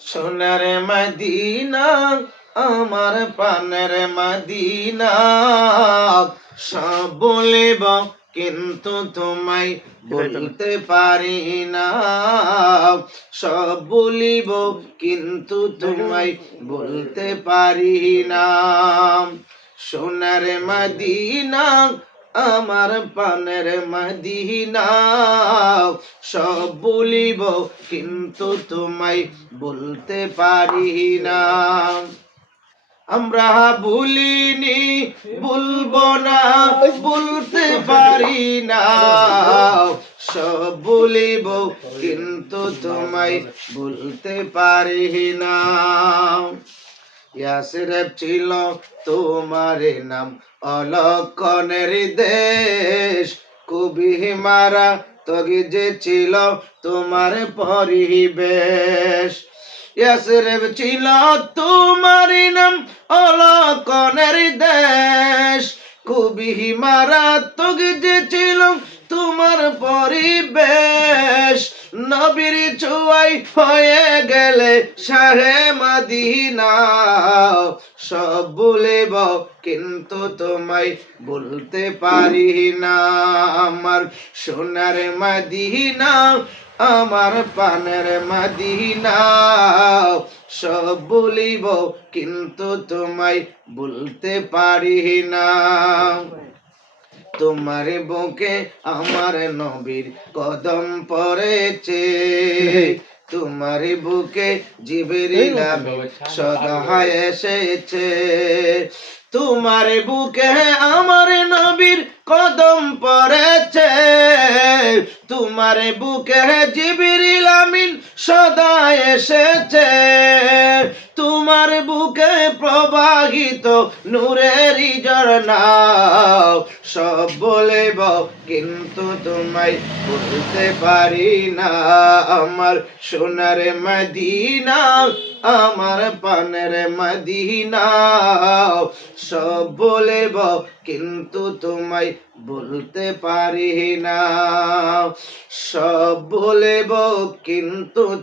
সোনার মদিনা আমার প্রাণের মদিনা। সব বলিব কিন্তু তোমায় বলতে পারি না। সব বলিব কিন্তু তোমায় বলতে পারি না। সোনার মদিনা আমার পানের মদিনা। সব বলিব কিন্তু তোমায় বলতে পারি না। আমরা ভুলিনি, বলব না, বলতে পারি না। সব বলিব কিন্তু তোমায় বলতে পারি না। ইয়াসিরেব ছিল তোমার নাম অলক্ষণের দেশ। কবি মারা তগে যে ছিল তোমার পরিবেশ। ইয়াসিরেব ছিল তোমার নাম অলক্ষণের দেশ। কবি মারা তগে যে ছিল তোমার পরিবেশ। নবীর চুয়াই হয়ে গেলে শাহে মদিনা সব বলিব কিন্তু তোমায় বলতে পারি না। আমার সোনার মদিনা, আমার পানের মদিনা। সব বলিব কিন্তু তোমায় বলতে পারি না। তোমার বুকে আমার নবীর কদম পড়েছে। তোমার বুকে জিবরিল সদা এসেছে। তোমার বুকে আমার নবীর কদম পড়েছে। তোমার বুকে জিবরিল আমিন সদা এসেছে। তোমার বুকে প্রবাহিত ঝর্ণা সব বলেব কিন্তু তোমায় বলতে পারি না। আমার সোনার মদিনা, আমার পানের মদিনা। সব বলেব কিন্তু তোমায় বলতে পারি না। সব বলেব কিন্তু